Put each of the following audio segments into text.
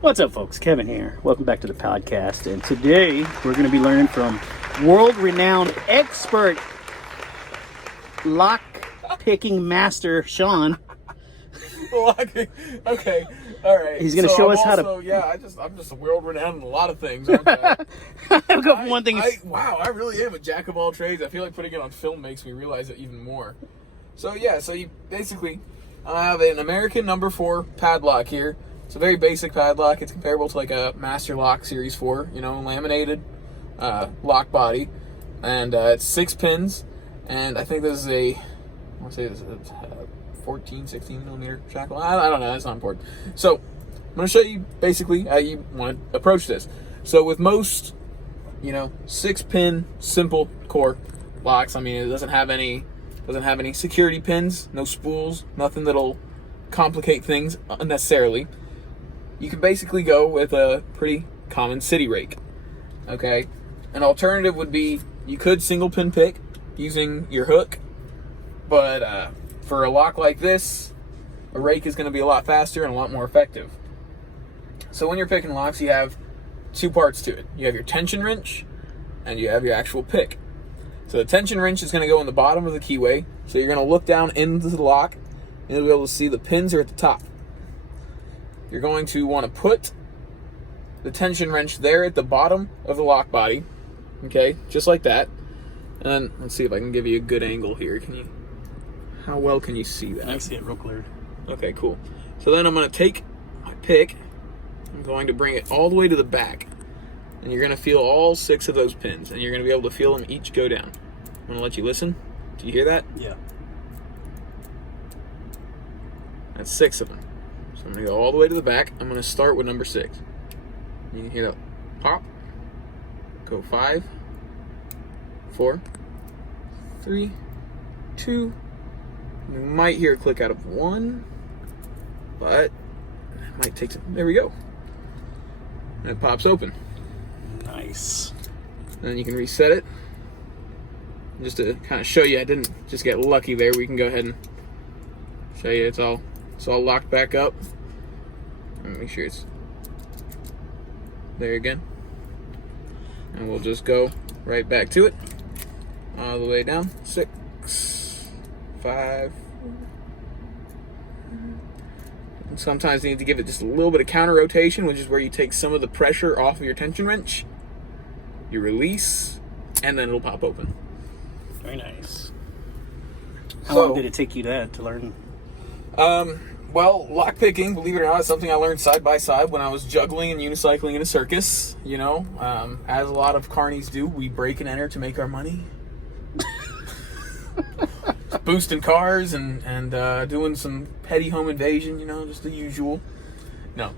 What's up, folks? Kevin here. Welcome back to the podcast. And today we're going to be learning from world-renowned expert lock-picking master Sean. Okay, all right. He's going to show us how to. Yeah, I'm just world-renowned in a lot of things, aren't I? I'll go from one thing. Wow, I really am a jack of all trades. I feel like putting it on film makes me realize it even more. So you basically have an American number 4 padlock here. It's a very basic padlock. It's comparable to like a Master Lock Series 4, laminated lock body. And it's 6 pins. And I think this is a 14, 16 millimeter shackle. I don't know. That's not important. So I'm going to show you basically how you want to approach this. So with most, 6 pin simple core locks, it doesn't have any security pins, no spools, nothing that'll complicate things unnecessarily. You can basically go with a pretty common city rake. Okay? An alternative would be you could single pin pick using your hook, but for a lock like this, a rake is going to be a lot faster and a lot more effective. So when you're picking locks, you have 2 parts to it. You have your tension wrench and you have your actual pick. So the tension wrench is going to go in the bottom of the keyway. So you're going to look down into the lock and you'll be able to see the pins are at the top. You're going to want to put the tension wrench there at the bottom of the lock body. Okay, just like that. And then let's see if I can give you a good angle here. How well can you see that? I see it real clear. Okay, cool. So then I'm going to take my pick. I'm going to bring it all the way to the back. And you're going to feel all 6 of those pins. And you're going to be able to feel them each go down. I'm going to let you listen. Do you hear that? Yeah. That's 6 of them. So I'm going to go all the way to the back. I'm going to start with number 6. You can hear that pop. Go 5, 4, 3, 2. You might hear a click out of 1, but it might take some. There we go. And it pops open. Nice. And then you can reset it. Just to kind of show you, I didn't just get lucky there. We can go ahead and show you it's all locked back up. And make sure it's there again. And we'll just go right back to it. All the way down. 6, 5. And sometimes you need to give it just a little bit of counter rotation, which is where you take some of the pressure off of your tension wrench. You release, and then it'll pop open. Very nice. How long did it take you to learn? Well, lockpicking, believe it or not, is something I learned side by side when I was juggling and unicycling in a circus. As a lot of carnies do, we break and enter to make our money. Boosting cars and doing some petty home invasion, just the usual. No.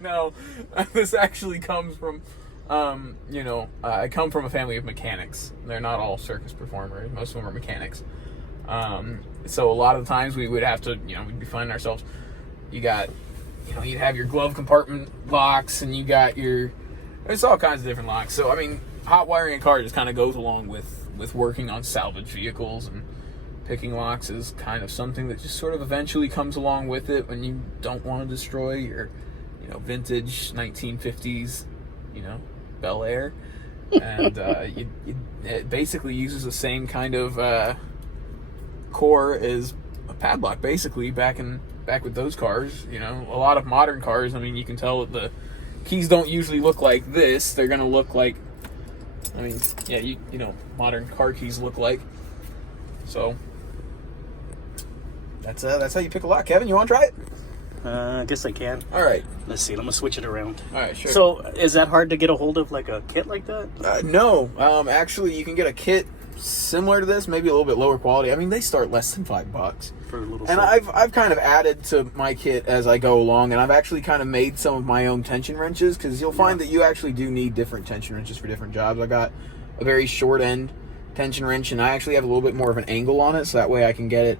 No. This actually comes from, I come from a family of mechanics. They're not all circus performers. Most of them are mechanics. So a lot of the times we would have to, we'd be finding ourselves, you'd have your glove compartment locks and there's all kinds of different locks. So, hot wiring a car just kind of goes along with working on salvage vehicles, and picking locks is kind of something that just sort of eventually comes along with it when you don't want to destroy your, vintage 1950s, Bel Air. And it basically uses the same kind of core as a padlock, basically, back with those cars. A lot of modern cars, you can tell that the keys don't usually look like this. They're going to look like, modern car keys look like. So that's how you pick a lock. Kevin, you want to try it? I guess I can. All right. Let's see. I'm going to switch it around. All right, sure. So, is that hard to get a hold of, like a kit like that? No. Actually, you can get a kit similar to this, maybe a little bit lower quality. They start less than $5 for a little. And I've kind of added to my kit as I go along, and I've actually kind of made some of my own tension wrenches, because you'll find that you actually do need different tension wrenches for different jobs. I got a very short end tension wrench, and I actually have a little bit more of an angle on it, so that way I can get it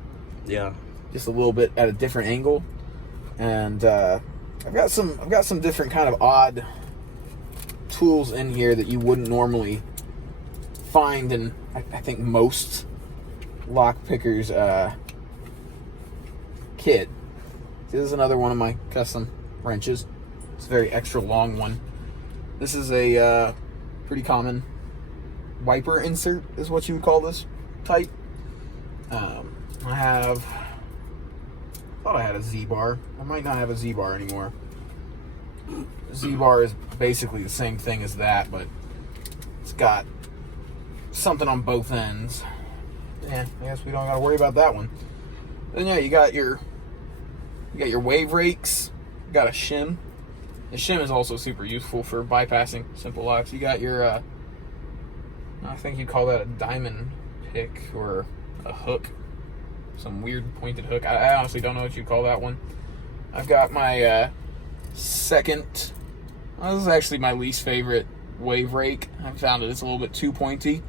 just a little bit at a different angle. And I've got some different kind of odd tools in here that you wouldn't normally find in, I think, most lock pickers kit. This is another one of my custom wrenches. It's a very extra long one. This is a pretty common wiper insert, is what you would call this type. I thought I had a Z-bar. I might not have a Z-bar anymore. Z-bar is basically the same thing as that, but it's got something on both ends. Yeah, I guess we don't gotta worry about that one. Then yeah, you got your wave rakes. You got a shim. The shim is also super useful for bypassing simple locks. You got your I think you'd call that a diamond pick or a hook. Some weird pointed hook. I honestly don't know what you'd call that one. I've got my second. This is actually my least favorite wave rake. I found it's a little bit too pointy.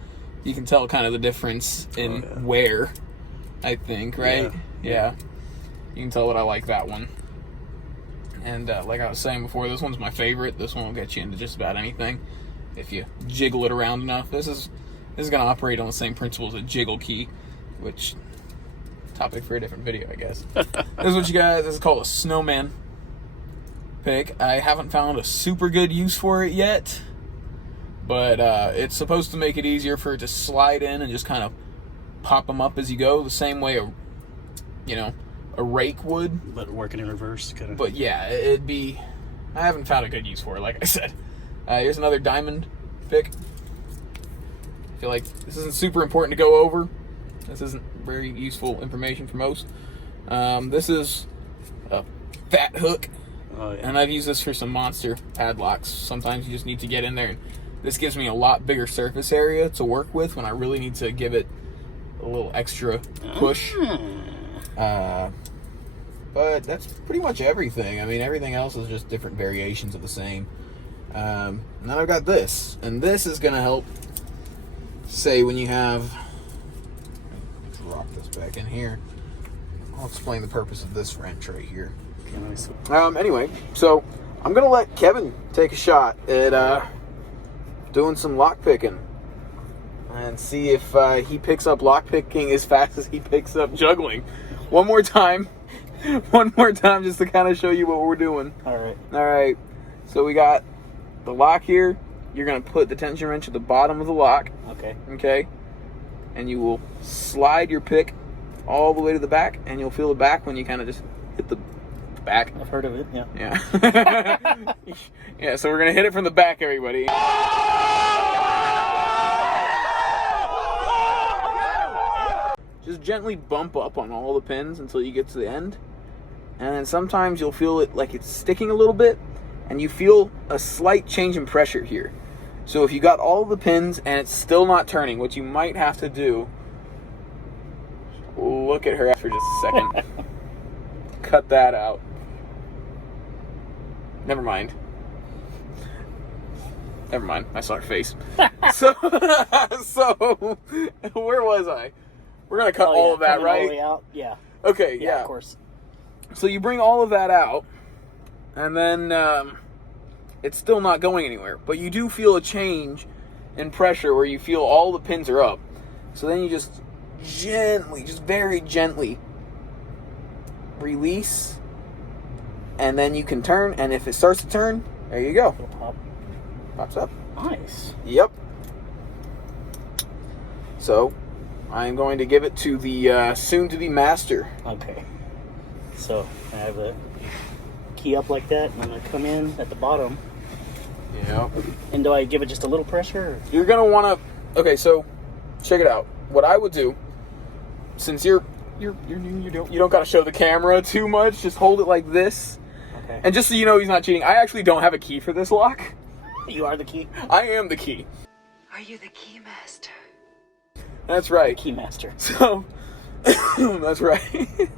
You can tell kind of the difference in wear, I think, right? Yeah. You can tell that I like that one. And like I was saying before, this one's my favorite. This one will get you into just about anything if you jiggle it around enough. This is going to operate on the same principle as a jiggle key, which topic for a different video, I guess. This is what you guys. This is called a snowman pick. I haven't found a super good use for it yet, but it's supposed to make it easier for it to slide in and just kind of pop them up as you go, the same way a rake would. But working in reverse, kind of. But yeah, it'd be. I haven't found a good use for it, like I said. Here's another diamond pick. I feel like this isn't super important to go over. This isn't very useful information for most. This is a fat hook. Oh, yeah. And I've used this for some monster padlocks. Sometimes you just need to get in there. And this gives me a lot bigger surface area to work with when I really need to give it a little extra push. But that's pretty much everything. I mean, everything else is just different variations of the same. And then I've got this. And this is going to help, say, when you have... Drop this back in here. I'll explain the purpose of this wrench right here. Anyway, so I'm going to let Kevin take a shot at doing some lock picking and see if he picks up lock picking as fast as he picks up juggling. One more time just to kind of show you what we're doing. All right, so we got the lock here. You're going to put the tension wrench at the bottom of the lock. Okay, and you will slide your pick all the way to the back, and you'll feel the back when you kind of just hit the back. I've heard of it, yeah. Yeah, so we're going to hit it from the back, everybody. Just gently bump up on all the pins until you get to the end. And then sometimes you'll feel it like it's sticking a little bit, and you feel a slight change in pressure here. So if you got all the pins and it's still not turning, what you might have to do, look at her after just a second. Cut that out. Never mind. I saw her face. So where was I? We're going to cut all of that, right? All the way out? Yeah. Okay, yeah. Of course. So you bring all of that out, and then it's still not going anywhere. But you do feel a change in pressure where you feel all the pins are up. So then you just gently, just very gently release, and then you can turn, and if it starts to turn, there you go. It'll pop. Pops up. Nice. Yep. So I'm going to give it to the soon-to-be master. Okay. So I have the key up like that, and I'm going to come in at the bottom. Yeah. And do I give it just a little pressure? Or? You're going to want to... Okay, so check it out. What I would do, since you don't got to show the camera too much, just hold it like this. Okay. And just so you know he's not cheating, I actually don't have a key for this lock. You are the key? I am the key. Are you the key master? That's right. Key master. So, that's right.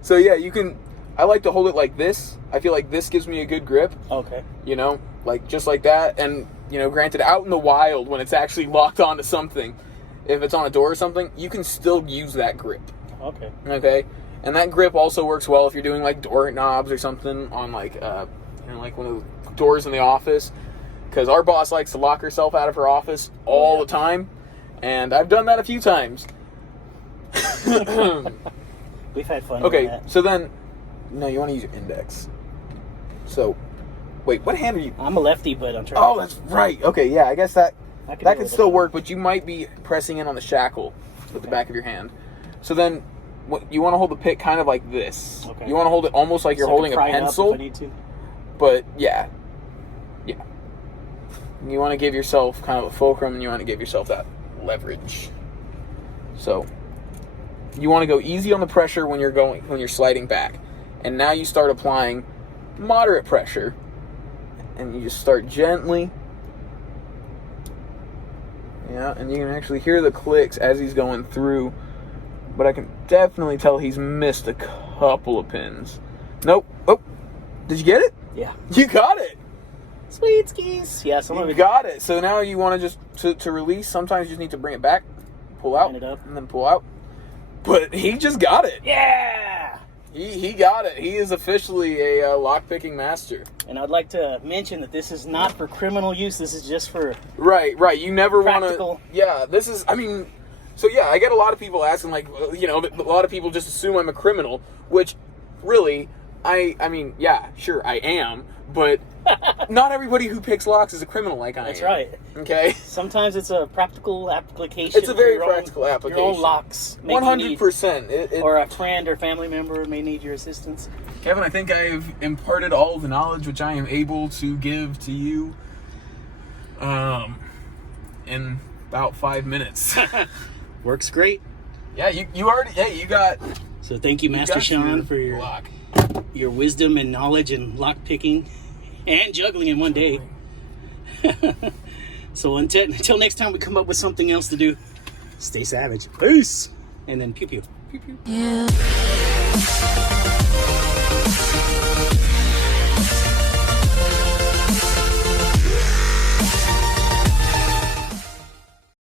So yeah, you can, I like to hold it like this. I feel like this gives me a good grip. Okay. You know, like just like that. And, you know, granted, out in the wild, when it's actually locked onto something, if it's on a door or something, you can still use that grip. Okay. Okay? And that grip also works well if you're doing like door knobs or something on like, like one of the doors in the office. Because our boss likes to lock herself out of her office all the time. And I've done that a few times. We've had fun. Okay, doing that. so then, no, you want to use your index. So, wait, what hand are you? I'm a lefty, but I'm trying. Oh, that's right. Okay, yeah, I guess that I could that do can it still with- work, but you might be pressing in on the shackle with the back of your hand. So then, what you want to hold the pick kind of like this. Okay. You want to hold it almost like you're So I can holding a pry it up pencil, if I need to. but yeah. You want to give yourself kind of a fulcrum, and you want to give yourself that leverage. So you want to go easy on the pressure when you're sliding back, and now you start applying moderate pressure, and you just start gently. Yeah, and you can actually hear the clicks as he's going through, but I can definitely tell he's missed a couple of pins. Nope. Oh, did you get it? Yeah. You got it. Sweet skis. Yeah, some of You it. got it. So now you want to just to release. Sometimes you just need to bring it back, pull out, Line it up. and then pull out. But he just got it. Yeah. He got it. He is officially a lock-picking master. And I'd like to mention that this is not for criminal use. This is just for Right. You never want to. Practical. Yeah. This is. I mean. So yeah, I get a lot of people asking, like, you know, a lot of people just assume I'm a criminal, which really, I mean, yeah, sure, I am, but not everybody who picks locks is a criminal like I am. That's right. Okay. Sometimes it's a practical application. It's a very for your practical own, application. Your own locks. Maybe you need- 100%. Or a friend or family member may need your assistance. Kevin, I think I've imparted all the knowledge which I am able to give to you in about 5 minutes. Works great. Yeah, you already, hey, you got... So thank you, Master got Sean, your for your lock. your wisdom and knowledge and lock picking and juggling in one day. So until next time we come up with something else to do, stay savage. Peace. And then pew pew. Pew pew. You